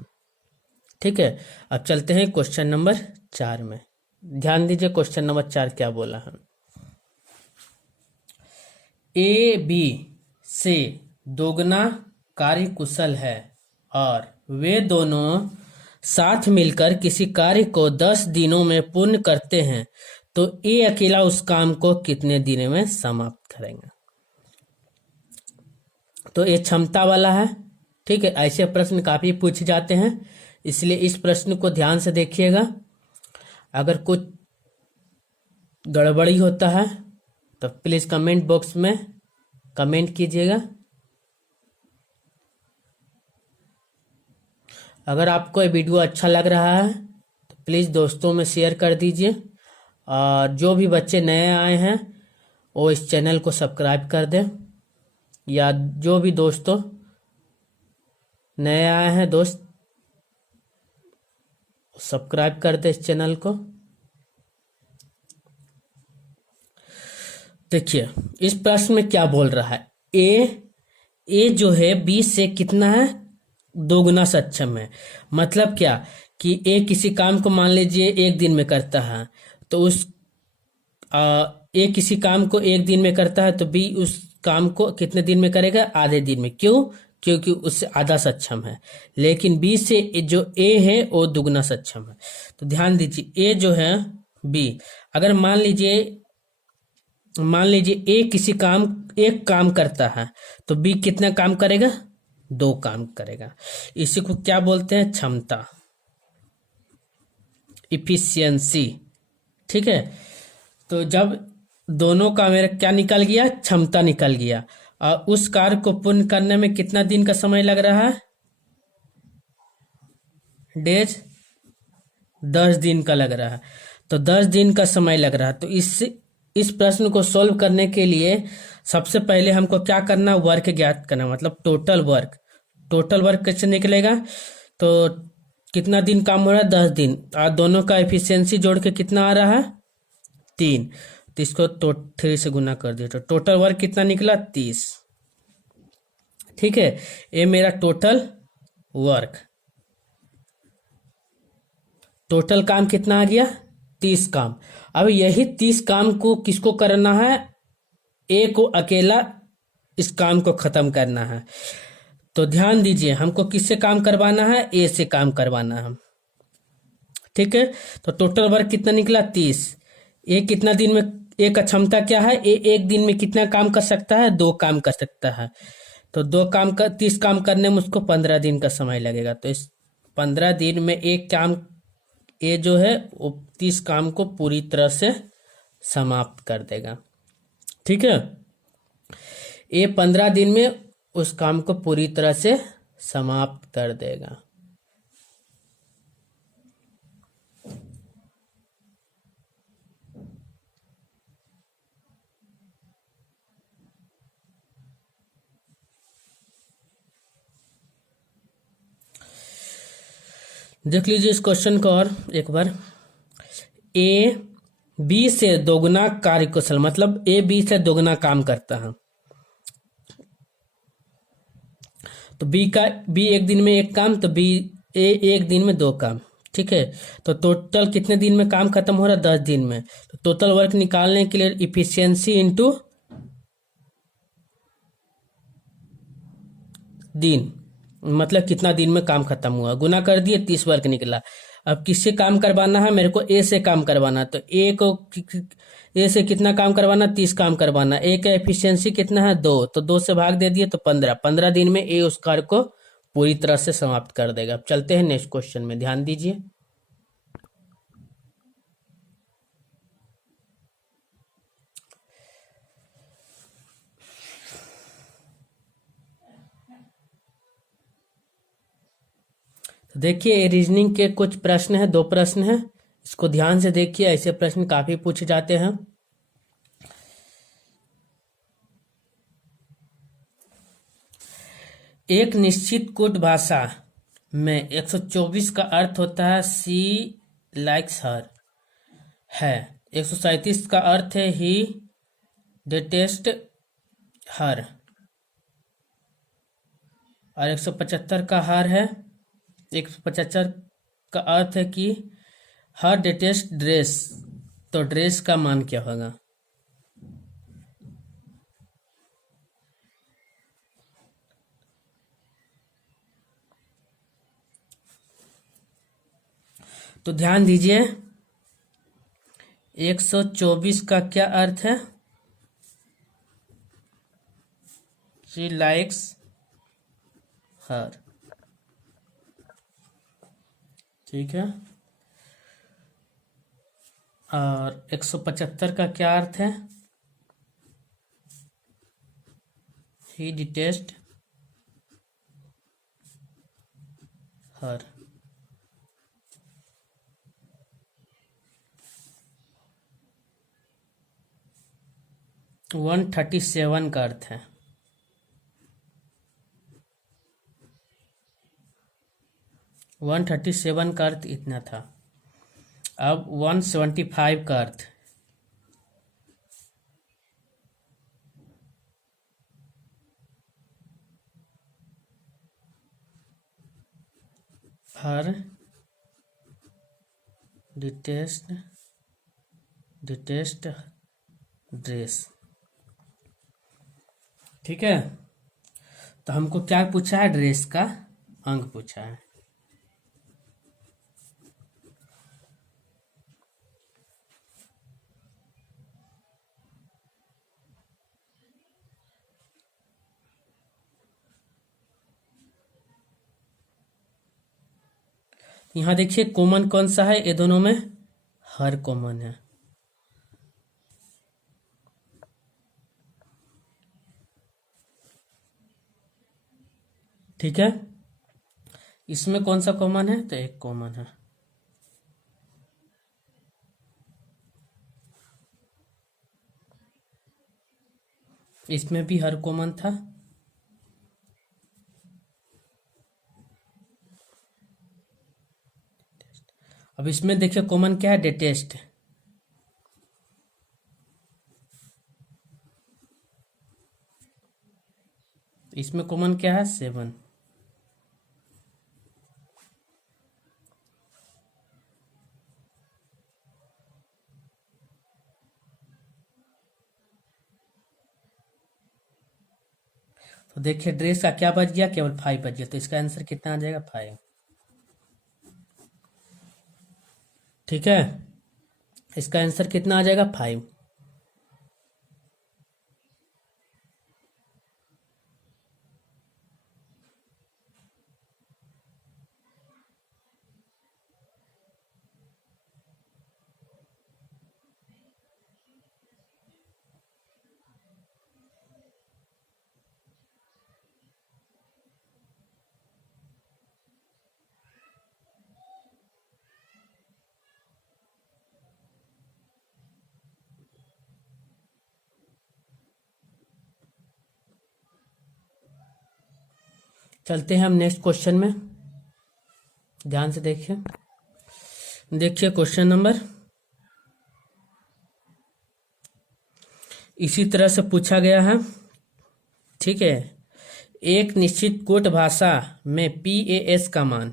ठीक है, अब चलते हैं क्वेश्चन नंबर 4 में। ध्यान दीजिए क्वेश्चन नंबर 4 क्या बोला है। ए बी से दोगुना कार्य कुशल है और वे दोनों साथ मिलकर किसी कार्य को 10 दिनों में पूर्ण करते हैं, तो ए अकेला उस काम को कितने दिनों में समाप्त करेंगे? तो ये क्षमता वाला है। ठीक है, ऐसे प्रश्न काफी पूछे जाते हैं, इसलिए इस प्रश्न को ध्यान से देखिएगा। अगर कुछ गड़बड़ी होता है तो प्लीज कमेंट बॉक्स में कमेंट कीजिएगा। अगर आपको ये वीडियो अच्छा लग रहा है तो प्लीज दोस्तों में शेयर कर दीजिए, और जो भी बच्चे नए आए हैं वो इस चैनल को सब्सक्राइब कर दें, या जो भी दोस्तों नए आए हैं दोस्त सब्सक्राइब कर दे इस चैनल को। देखिए इस प्रश्न में क्या बोल रहा है। ए जो है 20 से कितना है? दोगुना सक्षम है। मतलब क्या कि ए किसी काम को मान लीजिए 1 दिन में करता है, तो उस ए किसी काम को एक दिन में करता है तो बी उस काम को कितने दिन में करेगा? आधे दिन में। क्यों? क्योंकि उससे आधा सक्षम है। लेकिन बी से जो ए है वो दुगना सक्षम है। तो ध्यान दीजिए, ए जो है बी, अगर मान लीजिए ए किसी काम एक काम करता है तो बी कितना काम करेगा? 2 काम करेगा। इसी को क्या बोलते हैं? क्षमता, इफिशियंसी। ठीक है। तो जब दोनों का मेरा क्या निकल गया? क्षमता निकल गया। और उस कार्य को पूर्ण करने में कितना दिन का समय लग रहा है? डेज 10 दिन का लग रहा है। तो 10 दिन का समय लग रहा है। तो इस प्रश्न को सॉल्व करने के लिए सबसे पहले हमको क्या करना? वर्क ज्ञात करना, मतलब टोटल वर्क। टोटल वर्क कैसे निकलेगा? तो कितना दिन काम हो रहा है? 10 दिन। और दोनों का एफिशिएंसी जोड़ के कितना आ रहा है? 3। तो इसको 3 से गुना कर दिया तो टोटल वर्क कितना निकला? 30। ठीक है, ये मेरा टोटल वर्क। टोटल काम कितना आ गया? 30 काम। अब यही 30 काम को किसको करना है? ए को अकेला इस काम को खत्म करना है। तो ध्यान दीजिए, हमको किससे काम करवाना है? ए से काम करवाना है। ठीक है। तो टोटल वर्क कितना निकला? 30। ए कितना दिन में, ए का क्षमता क्या है? ए एक दिन में कितना काम कर सकता है? 2 काम कर सकता है। तो 2 काम का 30 काम करने में उसको 15 दिन का समय लगेगा। तो इस 15 दिन में एक काम ए जो है वो 30 काम को पूरी तरह से समाप्त कर देगा। ठीक है। ये 15 दिन में उस काम को पूरी तरह से समाप्त कर देगा। देख लीजिए इस क्वेश्चन को और एक बार। ए बी से दोगुना कार्य कुशल, मतलब ए बी से दोगुना काम करता है। तो बी एक दिन में एक काम, तो बी ए एक दिन में 2 काम। ठीक है। तो टोटल कितने दिन में काम खत्म हो रहा है? 10 दिन में। तो टोटल वर्क निकालने के लिए इफिशियंसी इंटू दिन, मतलब कितना दिन में काम खत्म हुआ, गुना कर दिए, 30 वर्क निकला। अब किससे काम करवाना है? मेरे को ए से काम करवाना। तो ए से कितना काम करवाना? 30 काम करवाना। ए का एफिशिएंसी कितना है? 2। तो 2 से भाग दे दिए तो 15। 15 दिन में ए उस कार्य को पूरी तरह से समाप्त कर देगा। अब चलते हैं नेक्स्ट क्वेश्चन में, ध्यान दीजिए। तो देखिए रीजनिंग के कुछ प्रश्न हैं, 2 प्रश्न हैं। इसको ध्यान से देखिए, ऐसे प्रश्न काफी पूछे जाते हैं। एक निश्चित कोड भाषा में 124 का अर्थ होता है सी लाइक्स हर है। 137 का अर्थ है ही डिटेस्ट हर। और 175 का हर है, 175 का अर्थ है कि हर डिटेस्ट ड्रेस। तो ड्रेस का मान क्या होगा? तो ध्यान दीजिए, 124 का क्या अर्थ है? शी लाइक्स हर। ठीक है। और 175 का क्या अर्थ है? ही डिटेस्ट हर। वन 137 का अर्थ है। वन 137 का अर्थ इतना था। अब 175 का अर्थ, हर डिटेस्ट ड्रेस। ठीक है, तो हमको क्या पूछा है, ड्रेस का अंक पूछा है। यहाँ देखिए कॉमन कौन सा है, ये दोनों में हर कॉमन है। ठीक है, इसमें कौन सा कॉमन है, तो एक कॉमन है। इसमें भी हर कॉमन था। अब इसमें देखिए कॉमन क्या है, डेटेस्ट। इसमें कॉमन क्या है, 7। तो देखिए ड्रेस का क्या बच गया, केवल 5 बच गया, तो इसका आंसर कितना आ जाएगा, 5। ठीक है, इसका आंसर कितना आ जाएगा, 5। चलते हैं हम नेक्स्ट क्वेश्चन में, ध्यान से देखिए। देखिए क्वेश्चन नंबर, इसी तरह से पूछा गया है। ठीक है, एक निश्चित कोट भाषा में PAS का मान,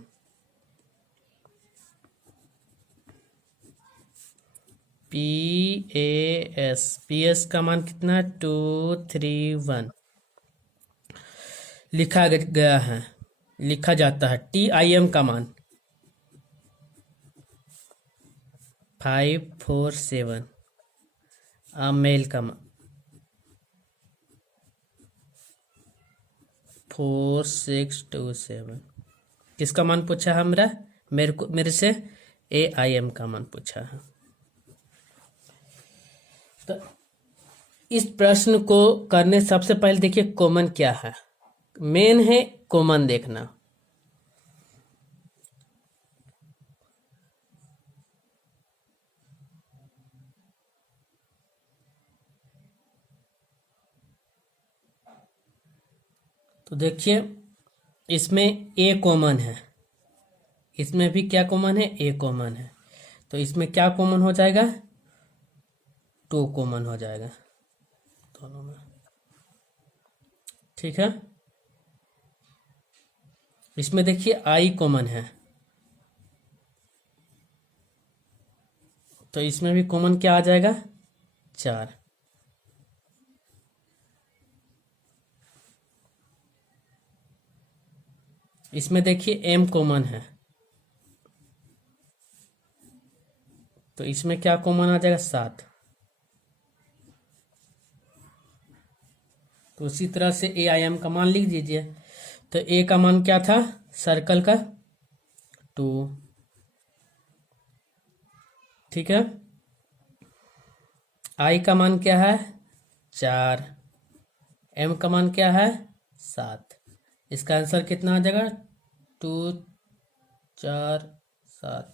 PS का मान कितना, 231 लिखा गया है, लिखा जाता है। TIM का मान 547, मेल का मान 4627। किसका मान पूछा है, मेरे से AIM का मान पूछा है। तो इस प्रश्न को करने सबसे पहले देखिए कॉमन क्या है, मेन है कॉमन देखना। तो देखिए इसमें ए कॉमन है, इसमें भी क्या कॉमन है, ए कॉमन है, तो इसमें क्या कॉमन हो जाएगा, 2 कॉमन हो जाएगा दोनों में। ठीक है, इसमें देखिए आई कॉमन है, तो इसमें भी कॉमन क्या आ जाएगा, 4। इसमें देखिए एम कॉमन है, तो इसमें क्या कॉमन आ जाएगा, 7। तो उसी तरह से AIM का मान लिख दीजिए। तो ए का मान क्या था, सर्कल का 2। ठीक है, आई का मान क्या है, 4। एम का मान क्या है, 7। इसका आंसर कितना आ जाएगा, 2 4 7।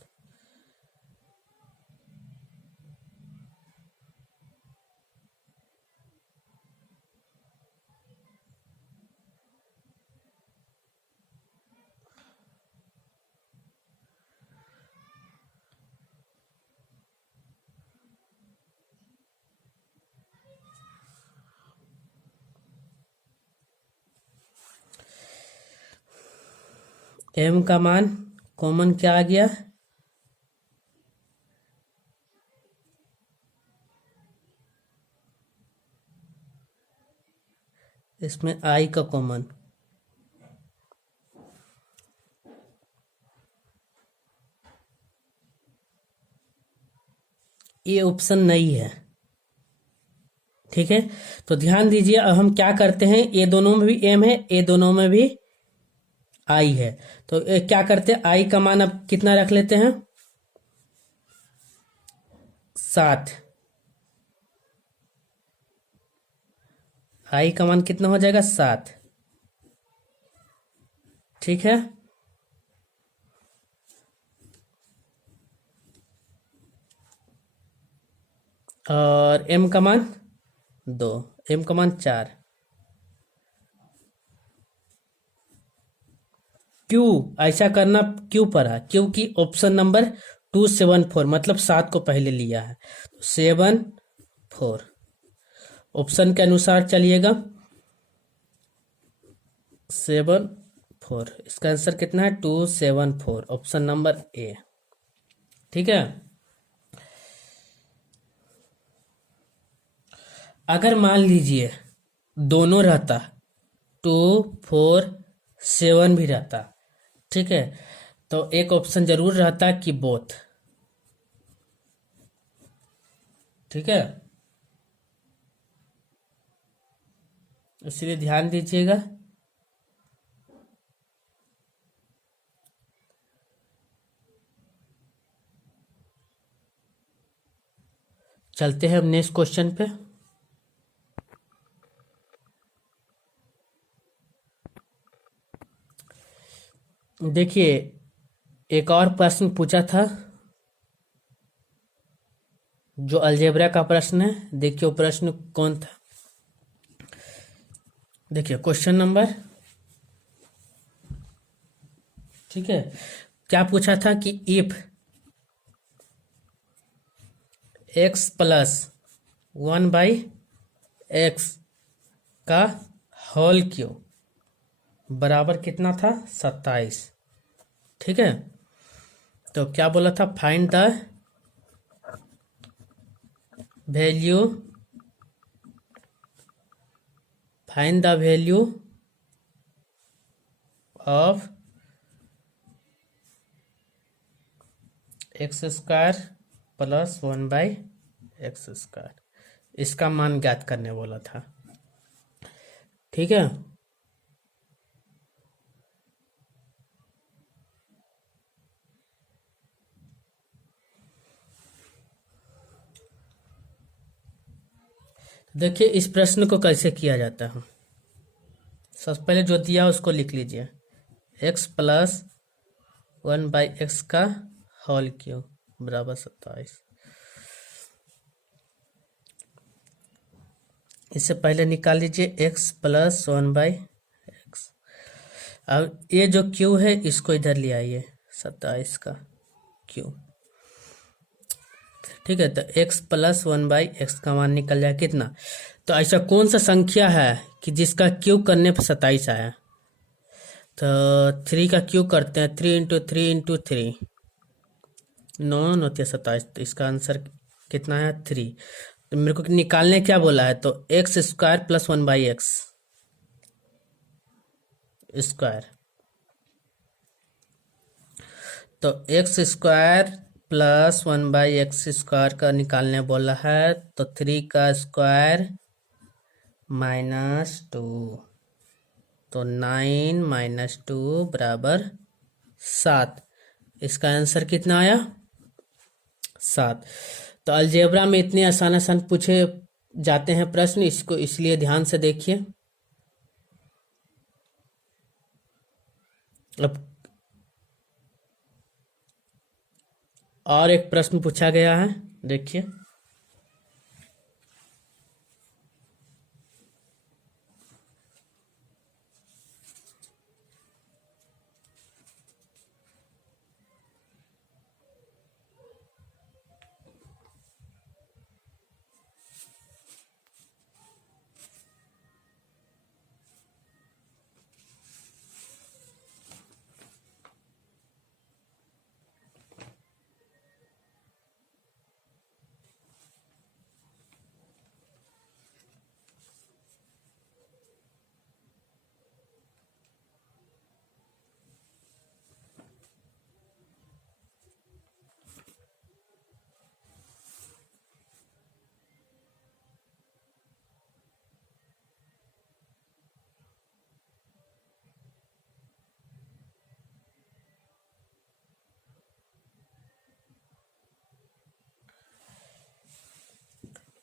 एम का मान कॉमन क्या आ गया, इसमें आई का कॉमन, ये ऑप्शन नहीं है। ठीक है, तो ध्यान दीजिए, अब हम क्या करते हैं, ये दोनों में भी एम है, ये दोनों में भी आई है, तो क्या करते हैं, आई का मान अब कितना रख लेते हैं, 7। आई का मान कितना हो जाएगा, 7। ठीक है, और एम का मान 2, एम का मान 4। क्यों ऐसा करना क्यों पड़ा, क्योंकि ऑप्शन नंबर 274 मतलब 7 को पहले लिया है, 7 4 ऑप्शन के अनुसार चलिएगा, 7 4, इसका आंसर कितना है, 274, ऑप्शन नंबर ए। ठीक है, अगर मान लीजिए दोनों रहता, 2 4 7 भी रहता, ठीक है, तो एक ऑप्शन जरूर रहता कि बोथ। ठीक है, इसलिए ध्यान दीजिएगा। चलते हैं अब नेक्स्ट क्वेश्चन पे। देखिए, एक और प्रश्न पूछा था जो अलजेब्रा का प्रश्न है, देखिए वो प्रश्न कौन था। देखिए क्वेश्चन नंबर, ठीक है, क्या पूछा था कि इफ x प्लस 1/x का होल क्यूब बराबर कितना था, 27। ठीक है, तो क्या बोला था, value find the value of x² plus 1/x², इसका मान ज्ञात करने बोला था। ठीक है, देखिए इस प्रश्न को कैसे किया जाता है। सबसे पहले जो दिया उसको लिख लीजिए, x प्लस 1/x का होल क्यूब बराबर 27। इससे पहले निकाल लीजिए x प्लस 1/x। अब ये जो क्यू है इसको इधर ले आइए, 27 का क्यू। ठीक है, तो x प्लस 1/x का मान निकल जाए कितना। तो ऐसा कौन सा संख्या है कि जिसका क्यूब करने पर 27 आया, तो 3 का क्यूब करते हैं, 3 × 3 × 3, 9 9 27, तो इसका आंसर कितना है, 3। तो मेरे को निकालने क्या बोला है, तो x² प्लस 1/x स्क्वायर, तो x² प्लस 1/x² का निकालने बोला है, तो 3 का स्क्वायर -2, तो 9 - 2 बराबर 7। इसका आंसर कितना आया, 7। तो अलजेब्रा में इतने आसान आसान पूछे जाते हैं प्रश्न, इसको इसलिए ध्यान से देखिए। अब और एक प्रश्न पूछा गया है, देखिए।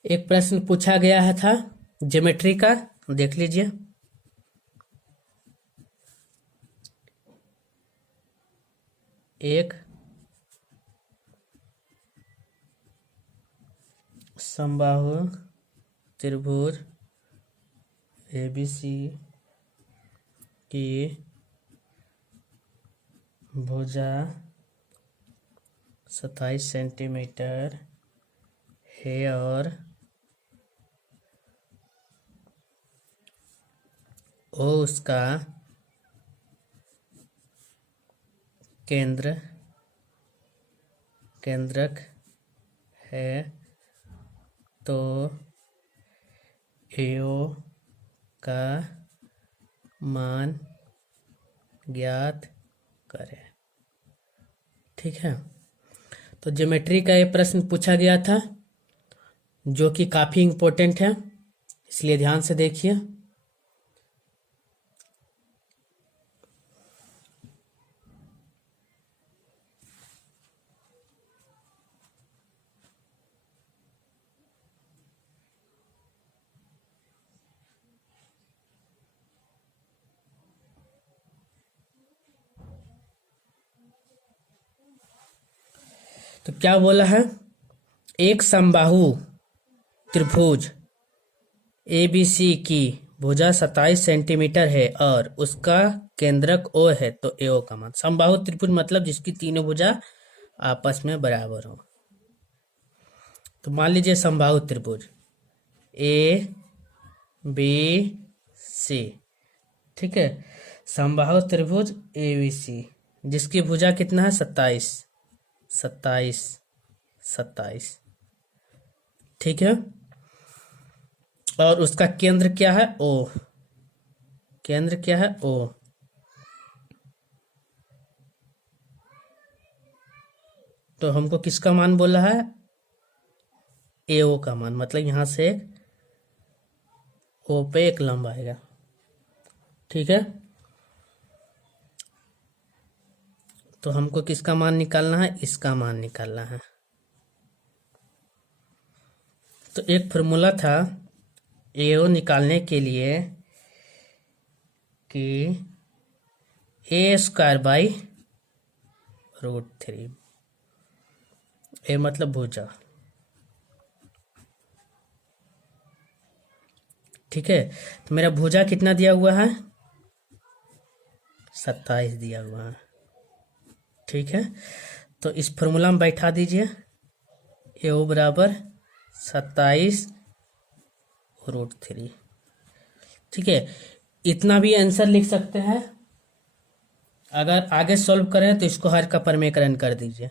एक प्रश्न पूछा गया है था ज्योमेट्री का, देख लीजिए। एक समबाहु त्रिभुज ABC की भुजा 27 सेंटीमीटर है और ओ उसका केंद्रक है, तो AO का मान ज्ञात करें। ठीक है, तो ज्योमेट्री का ये प्रश्न पूछा गया था जो कि काफी इम्पोर्टेंट है, इसलिए ध्यान से देखिए। तो क्या बोला है, एक समबाहु त्रिभुज ABC की भुजा 27 सेंटीमीटर है और उसका केंद्रक O है, तो AO का मान। समबाहु त्रिभुज मतलब जिसकी तीनों भुजा आपस में बराबर हो। तो मान लीजिए समबाहु त्रिभुज ABC, ठीक है, समबाहु त्रिभुज ABC जिसकी भुजा कितना है, 27 27 27, ठीक है, और उसका केंद्र क्या है, O। केंद्र क्या है, O। तो हमको किसका मान बोला है, AO का मान, मतलब यहां से O पे एक लंब आएगा। ठीक है, तो हमको किसका मान निकालना है, इसका मान निकालना है। तो एक फॉर्मूला था AO निकालने के लिए कि A²/√3। ए मतलब भुजा, ठीक है, तो मेरा भुजा कितना दिया हुआ है, 27 दिया हुआ है। ठीक है, तो इस फॉर्मूला में बैठा दीजिए, AO बराबर 27√3। ठीक है, इतना भी आंसर लिख सकते हैं। अगर आगे सॉल्व करें तो इसको हर का परमीकरण कर दीजिए।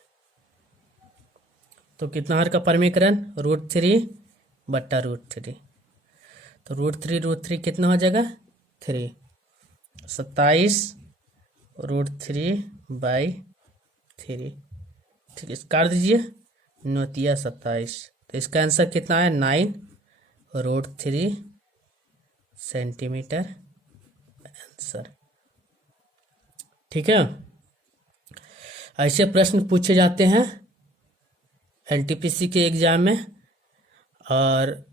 तो कितना हर का परमीकरण, √3/√3। तो √3 कितना हो जाएगा, 3। 27√3/3। ठीक है, काट दीजिए, 9×27। तो इसका आंसर कितना है, 9√3 सेंटीमीटर आंसर। ठीक है, ऐसे प्रश्न पूछे जाते हैं NTPC के एग्जाम में और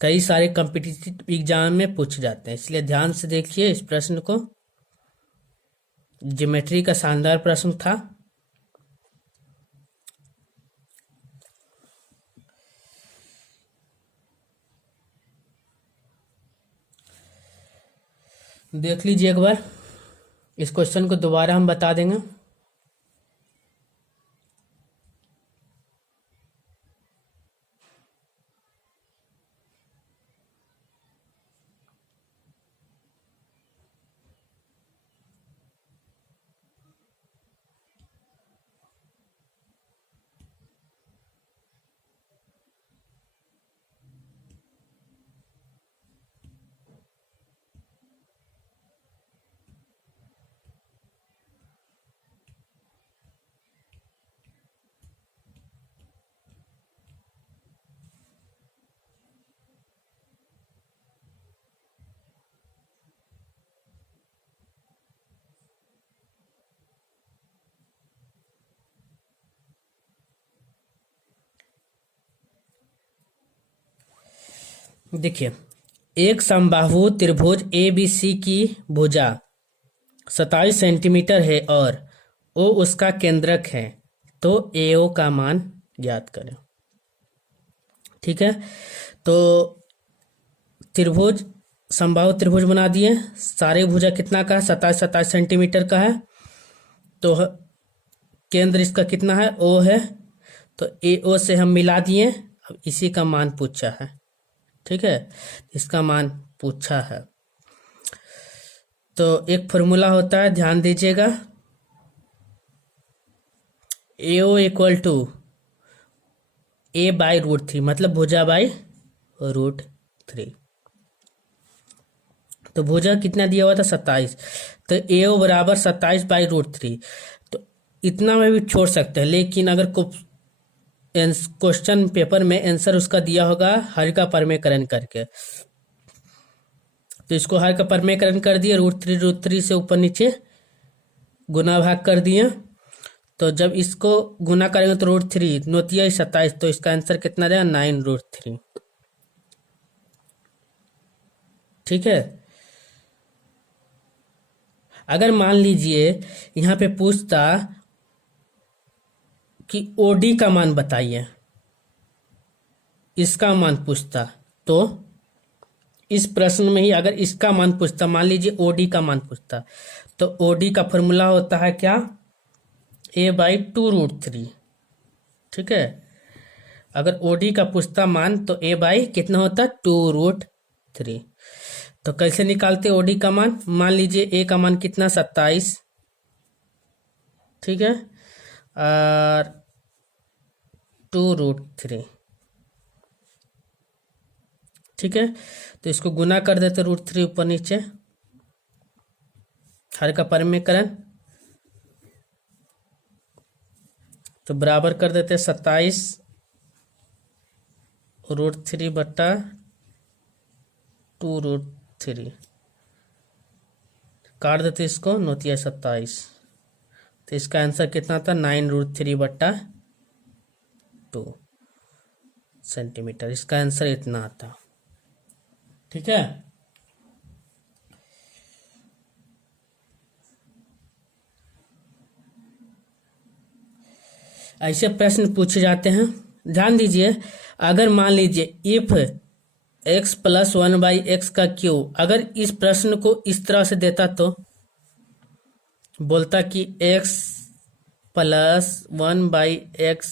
कई सारे कॉम्पिटिटिव एग्जाम में पूछे जाते हैं, इसलिए ध्यान से देखिए इस प्रश्न को। ज्योमेट्री का शानदार प्रश्न था। देख लीजिए एक बार, इस क्वेश्चन को दोबारा हम बता देंगे। देखिए, एक समबाहु त्रिभुज ए बी सी की भुजा 27 सेंटीमीटर है और ओ उसका केंद्रक है, तो AO का मान ज्ञात करें। ठीक है, तो त्रिभुज समबाहु त्रिभुज बना दिए। सारे भुजा कितना का है? 27 सेंटीमीटर का है। तो केंद्र इसका कितना है? O है, तो AO से हम मिला दिए। अब इसी का मान पूछा है। ठीक है, इसका मान पूछा है। तो एक फॉर्मूला होता है, ध्यान दीजिएगा, AO equal to A by √3, मतलब भुजा बाई √3। तो भुजा कितना दिया हुआ था? 27, तो AO बराबर 27 बाई √3। तो इतना में भी छोड़ सकते हैं, लेकिन अगर क्वेश्चन पेपर में आंसर उसका दिया होगा हर का परमेकरण करके, तो इसको हर का परमेकरण कर दिए, √3 से ऊपर नीचे गुना भाग कर दिए। तो जब इसको गुना करेंगे तो √3 नोतिया 27, तो इसका आंसर कितना रहेगा? 9√3। ठीक है, अगर मान लीजिए यहाँ पे पूछता कि OD का मान बताइए, इसका मान पूछता, तो इस प्रश्न में ही अगर इसका मान पूछता, मान लीजिए OD का मान पूछता, तो OD का फॉर्मूला होता है क्या? A by 2√3। ठीक है, अगर OD का पूछता मान तो A बाई कितना होता? 2√3। तो कैसे निकालते OD का मान? मान लीजिए A का मान कितना? 27। ठीक है, और 2√3। ठीक है, तो इसको गुना कर देते √3 ऊपर नीचे, हर का परमेकरण, तो बराबर कर देते 27 √3 बट्टा 2√3, काट देते इसको, नोतिया 27। तो इसका आंसर कितना था? 9√3 बट्टा 2 सेंटीमीटर। इसका आंसर इतना आता। ठीक है, ऐसे प्रश्न पूछे जाते हैं। ध्यान दीजिए, अगर मान लीजिए इफ x प्लस 1/x का क्यूब, अगर इस प्रश्न को इस तरह से देता तो बोलता कि x प्लस 1/x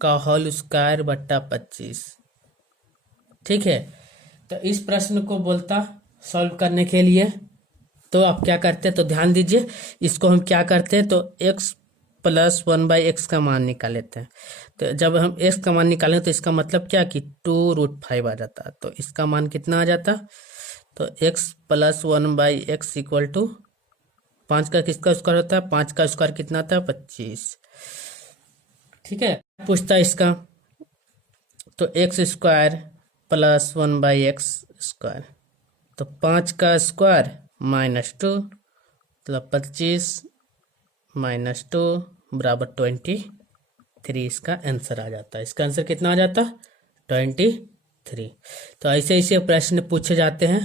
का होल स्क्वायर बट्टा 25। ठीक है, तो इस प्रश्न को बोलता सॉल्व करने के लिए, तो आप क्या करते हैं? तो ध्यान दीजिए, इसको हम क्या करते हैं, तो x प्लस 1/x का मान निकाल लेते हैं। तो जब हम x का मान निकालें तो इसका मतलब क्या कि 2√5 आ जाता। तो इसका मान कितना आ जाता? तो x plus 1/x equal to 5 का किसका स्क्वायर होता है? 5 का स्क्वायर कितना आता है? 25। ठीक है, पूछता है इसका, तो x square plus 1/x square, तो 5 का स्क्वायर -2, मतलब 25 -2 बराबर 23। इसका आंसर आ जाता है। इसका आंसर कितना आ जाता? 23। तो ऐसे ऐसे प्रश्न पूछे जाते हैं,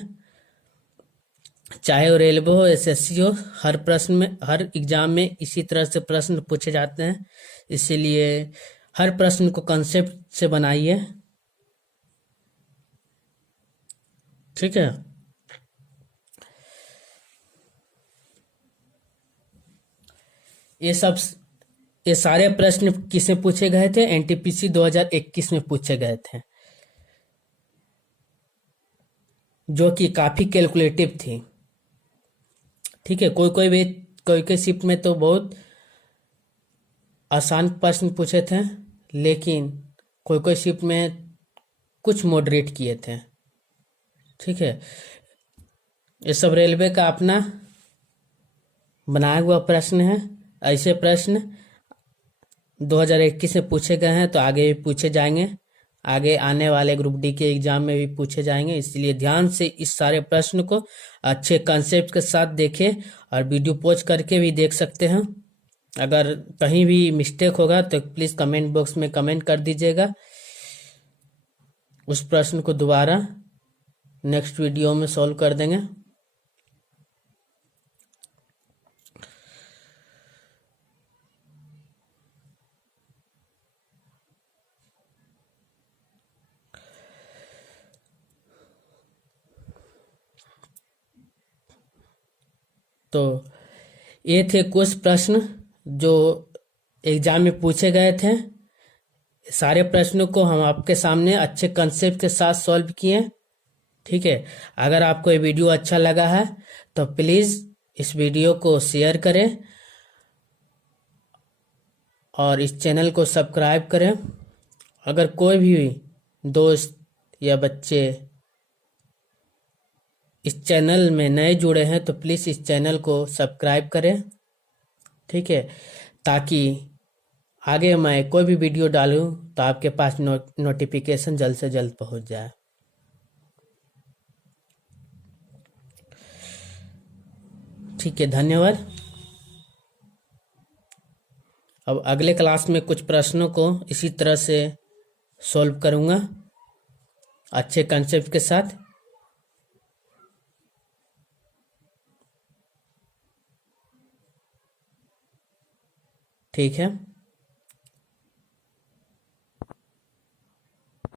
चाहे वो रेलवे हो, SSC हो, हर प्रश्न में, हर एग्जाम में इसी तरह से प्रश्न पूछे जाते हैं। इसीलिए हर प्रश्न को कंसेप्ट से बनाइए। ठीक है, ये सारे प्रश्न किसमें पूछे गए थे? NTPC 2021 में पूछे गए थे, जो कि काफी कैलकुलेटिव थी। ठीक है, कोई शिफ्ट में तो बहुत आसान प्रश्न पूछे थे, लेकिन कोई शिफ्ट में कुछ मॉडरेट किए थे। ठीक है, ये सब रेलवे का अपना बनाया हुआ प्रश्न है। ऐसे प्रश्न 2021 में पूछे गए हैं, तो आगे भी पूछे जाएंगे, आगे आने वाले ग्रुप डी के एग्जाम में भी पूछे जाएंगे। इसलिए ध्यान से इस सारे प्रश्न को अच्छे कंसेप्ट के साथ देखें, और वीडियो पॉज करके भी देख सकते हैं। अगर कहीं भी मिस्टेक होगा तो प्लीज़ कमेंट बॉक्स में कमेंट कर दीजिएगा, उस प्रश्न को दोबारा नेक्स्ट वीडियो में सॉल्व कर देंगे। तो ये थे कुछ प्रश्न जो एग्जाम में पूछे गए थे। सारे प्रश्नों को हम आपके सामने अच्छे कंसेप्ट के साथ सॉल्व किए। ठीक है, अगर आपको ये वीडियो अच्छा लगा है तो प्लीज़ इस वीडियो को शेयर करें और इस चैनल को सब्सक्राइब करें। अगर कोई भी दोस्त या बच्चे इस चैनल में नए जुड़े हैं तो प्लीज़ इस चैनल को सब्सक्राइब करें। ठीक है, ताकि आगे मैं कोई भी वीडियो डालूं तो आपके पास नोटिफिकेशन जल्द से जल्द पहुंच जाए। ठीक है, धन्यवाद। अब अगले क्लास में कुछ प्रश्नों को इसी तरह से सॉल्व करूंगा अच्छे कंसेप्ट के साथ। ठीक है।